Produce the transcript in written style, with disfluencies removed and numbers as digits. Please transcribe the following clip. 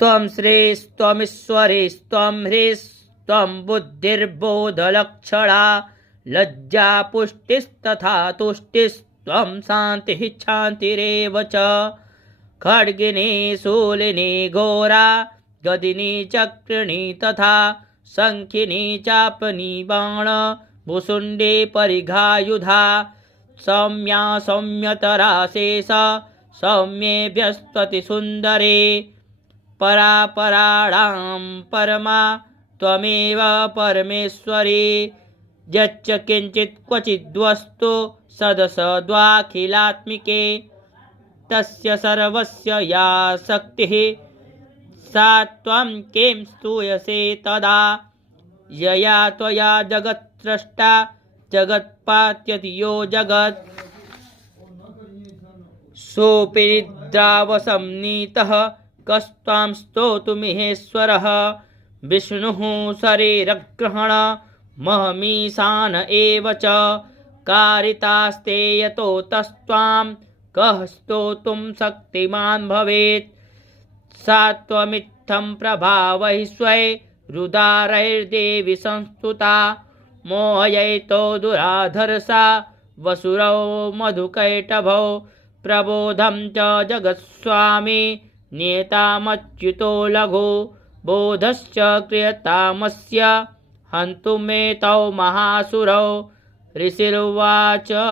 त्वं श्रेस्त्वमीश्वरेस्त्वं ह्रीस्त्वं बुद्धिर्बोधलक्षणा लज्जा पुष्टिस्तथा तुष्टिस्त्वं शान्तिः क्षान्तिरेव च खड्गिनी शूलिनी घोरा गदिनी चक्रिणी तथा शङ्खिनी चापनी बाण भुसुण्डी परिघायुधा सौम्या सौम्यतरा शेष सौम्येभ्यस्त्वति सुन्दरे परापराणां परमा त्वमेव परमेश्वरी यच्च किञ्चित् क्वचिद्वस्तु सदसद्वाखिलात्मिके तस्य सर्वस्य या शक्तिः सा त्वं किं स्तूयसे तदा यया त्वया जगत्स्रष्टा जगत्पात्यति यो जगत् सोऽपि निद्रावसंनीतः कस्त्वां स्तोतुमिहेश्वरः विष्णुः शरीरग्रहण महमीशान एव च कारितास्ते यतो तस्त्वां कः स्तोतुं शक्तिमान् भवेत् सा त्वमित्थं प्रभावैः स्वैरुदारैर्देवि संस्तुता मोहयैतो दुराधर्षा वसुरौ मधुकैटभौ प्रबोधं च जगत्स्वामी नियतामच्युतो लघु बोधश्च क्रियतामस्य हन्तुमेतौ महासुरौ ऋषिर्वाच।